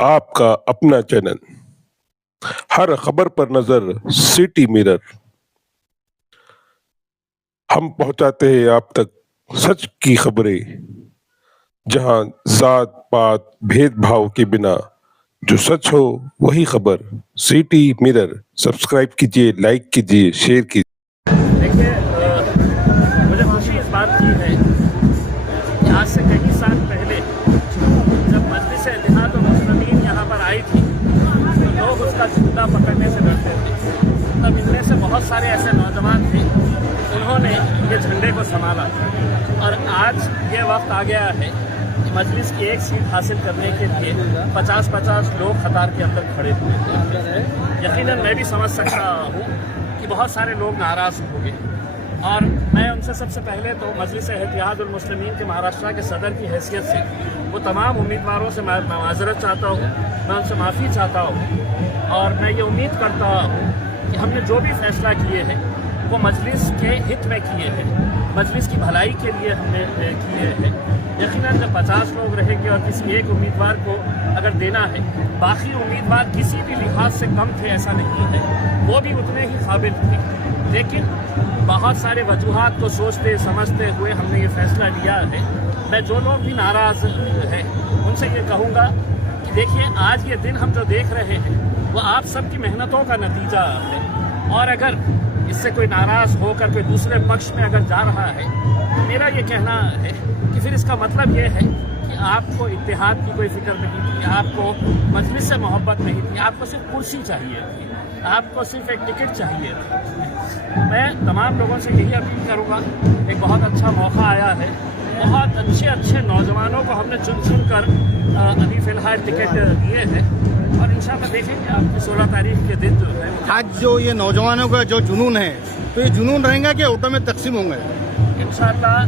آپ کا اپنا چینل، ہر خبر پر نظر سٹی مرر۔ ہم پہنچاتے ہیں آپ تک سچ کی خبریں، جہاں ذات پات بھید بھاؤ کے بنا جو سچ ہو وہی خبر۔ سٹی مرر سبسکرائب کیجیے، لائک کیجیے، شیئر کیجیے۔ دیکھیے، مجھے خوشی اس بات کی ہے کہ آج سے کئی سال پہلے جب مجلس اتحاد المسلمین یہاں پر آئی تھی تو لوگ اس کا جھنڈا پکڑنے سے ڈرتے تھے۔ تب ان میں سے بہت سارے ایسے نوجوان تھے، انہوں نے یہ جھنڈے کو سنبھالا، اور آج یہ وقت آ گیا ہے کہ مجلس کی ایک سیٹ حاصل کرنے کے لیے 50-50 لوگ قطار کے اندر کھڑے ہوئے ہیں۔ یقیناً میں بھی سمجھ سکتا ہوں کہ بہت سارے لوگ ناراض ہوں گے، اور میں ان سے سب سے پہلے تو مجلس اتحاد المسلمین کے مہاراشٹر کے صدر کی حیثیت سے وہ تمام امیدواروں سے میں معذرت چاہتا ہوں، میں ان سے معافی چاہتا ہوں، اور میں یہ امید کرتا ہوں کہ ہم نے جو بھی فیصلہ کیے ہیں وہ مجلس کے ہت میں کیے ہیں، مجلس کی بھلائی کے لیے ہم نے کیے ہیں۔ یقیناً جب 50 لوگ رہیں گے اور کسی ایک امیدوار کو اگر دینا ہے، باقی امیدوار کسی بھی لحاظ سے کم تھے ایسا نہیں ہے، وہ بھی اتنے ہی قابل تھے، لیکن بہت سارے وجوہات کو سوچتے سمجھتے ہوئے ہم نے یہ فیصلہ لیا ہے۔ میں جو لوگ بھی ناراض ہیں ان سے یہ کہوں گا کہ دیکھیے، آج یہ دن ہم جو دیکھ رہے ہیں وہ آپ سب کی محنتوں کا نتیجہ ہے، اور اگر اس سے کوئی ناراض ہو کر کوئی دوسرے پکش میں اگر جا رہا ہے، میرا یہ کہنا ہے کہ پھر اس کا مطلب یہ ہے کہ آپ کو اتحاد کی کوئی فکر نہیں تھی، آپ کو مجلس سے محبت نہیں تھی، آپ کو صرف کرسی چاہیے تھی، آپ کو صرف ایک ٹکٹ چاہیے تھی۔ میں تمام لوگوں سے یہی اپیل کروں گا، ایک بہت اچھا موقع آیا ہے، بہت اچھے نوجوانوں کو ہم نے چن کر ابھی فی الحال ٹکٹ دیے ہیں، اور انشاءاللہ دیکھیں گے آپ کی 16 تاریخ کے دن جو ہے آج جو یہ نوجوانوں کا جو جنون ہے، تو یہ جنون رہیں گا کہ آٹو میں تقسیم ہوں گے؟ انشاءاللہ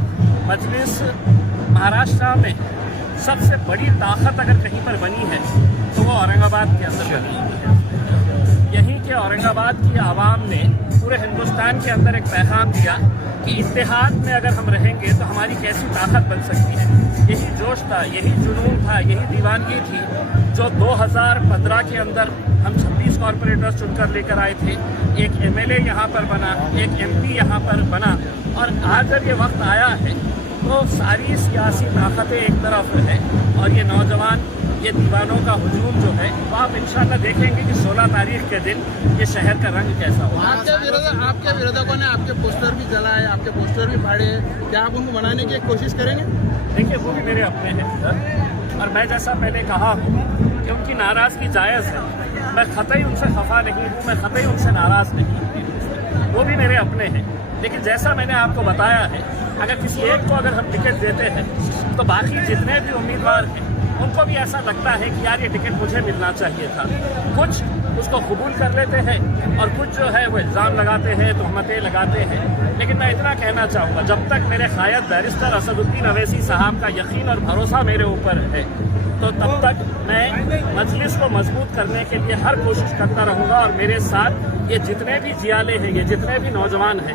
مجلس مہاراشٹر میں سب سے بڑی طاقت اگر کہیں پر بنی ہے تو وہ اورنگ آباد کے اندر بنی ہے۔ یہیں کے اورنگ آباد کی عوام نے پورے ہندوستان کے اندر ایک پیغام دیا کہ اتحاد میں اگر ہم رہیں گے تو ہماری کیسی طاقت بن سکتی ہے۔ یہی جوش تھا، یہی جنون تھا، یہی دیوانگی تھی جو 2015 کے اندر ہم 26 کارپوریٹرز چن کر لے کر آئے تھے، ایک ایم ایل اے یہاں پر بنا، ایک ایم پی یہاں پر بنا، اور آج جب یہ وقت آیا ہے تو ساری سیاسی طاقتیں ایک طرف ہیں، اور یہ نوجوان، یہ دیوانوں کا ہجوم جو ہے وہ آپ انشاءاللہ دیکھیں گے کہ 16 تاریخ کے دن یہ شہر کا رنگ کیسا ہوگا۔ آپ کے وروධکوں نے آپ کے پوسٹر بھی جلائے، آپ کے پوسٹر بھی پھاڑے، کیا آپ ان کو منانے کی کوشش کریں گے؟ دیکھیے، وہ بھی میرے اپنے ہیں، اور میں جیسا پہلے کہا ہوں کہ ان کی ناراضگی جائز ہے، میں قطعی ان سے خفا نہیں ہوں، میں قطعی ان سے ناراض نہیں ہوں، وہ بھی میرے اپنے ہیں، لیکن جیسا میں نے آپ کو بتایا ہے، اگر کسی ایک کو اگر ہم ٹکٹ دیتے ہیں تو باقی جتنے بھی امیدوار ہیں ان کو بھی ایسا لگتا ہے کہ یار یہ ٹکٹ مجھے ملنا چاہیے تھا، کچھ اس کو قبول کر لیتے ہیں اور کچھ جو ہے وہ الزام لگاتے ہیں، تہمتیں لگاتے ہیں، لیکن میں اتنا کہنا چاہوں گا، جب تک میرے قائد بیرسٹر اسد الدین اویسی صاحب کا یقین اور بھروسہ میرے اوپر ہے تو تب تک میں مجلس کو مضبوط کرنے کے لیے ہر کوشش کرتا رہوں گا، اور میرے ساتھ یہ جتنے بھی جیالے ہیں، یہ جتنے بھی نوجوان ہیں،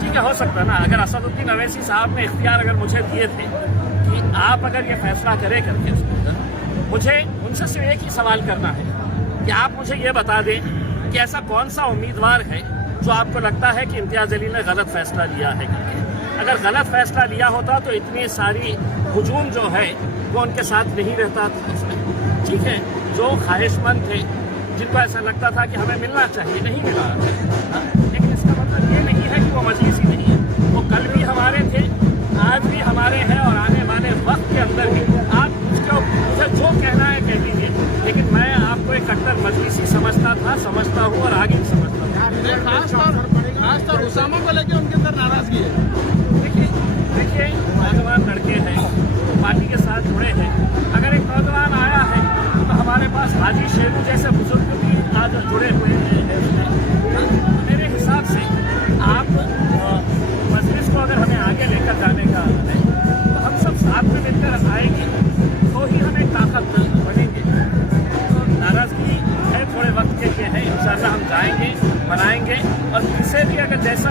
ٹھیک ہے، ہو سکتا ہے نا، اگر اسد الدین اویسی صاحب نے اختیار اگر مجھے دیے تھے کہ آپ اگر یہ فیصلہ کرے کر کے، مجھے ان سے صرف ایک ہی سوال کرنا ہے کہ آپ مجھے یہ بتا دیں کہ ایسا کون سا امیدوار ہے جو آپ کو لگتا ہے کہ امتیاز جلیل نے غلط فیصلہ لیا ہے، اگر غلط فیصلہ لیا ہوتا تو اتنی ساری ہجوم جو ہے وہ ان کے ساتھ نہیں رہتا تھا اس میں۔ ٹھیک ہے، جو خواہش مند تھے، جن کو ایسا لگتا تھا کہ ہمیں ملنا چاہیے، نہیں ملا، لیکن اس کا مطلب یہ نہیں ہے کہ وہ مجلس ہی نہیں ہے، وہ کل بھی ہمارے تھے، آج بھی ہمارے ہیں، اور آنے والے وقت کے اندر بھی آپ مجھے جو کہنا ہے کہہ دیجیے، لیکن میں آپ کو ایک کٹر مجلسی سمجھتا تھا، سمجھتا ہوں، اور آگے بھی سمجھتا ہوں۔ خاص طور اسامہ کو لے کے ان کے اندر ناراضگی ہے۔ دیکھیے نوجوان لڑکے ہیں، پارٹی کے ساتھ جڑے ہیں، اگر ایک نوجوان آیا ہے تو ہمارے پاس حاجی شیرو جیسے بزرگ بھی آج جڑے ہوئے ہیں اس میں۔ میرے حساب سے آپ مجلس کو اگر ہمیں آگے لے کر جانے کا ہے تو ہم سب ساتھ میں مل کر آئیں گے تو ہی ہم ایک طاقت بنیں گے۔ ناراضگی ہے تھوڑے وقت کے لیے ہے، انشاءاللہ ہم جائیں گے، منائیں گے، اور کسی بھی اگر جیسا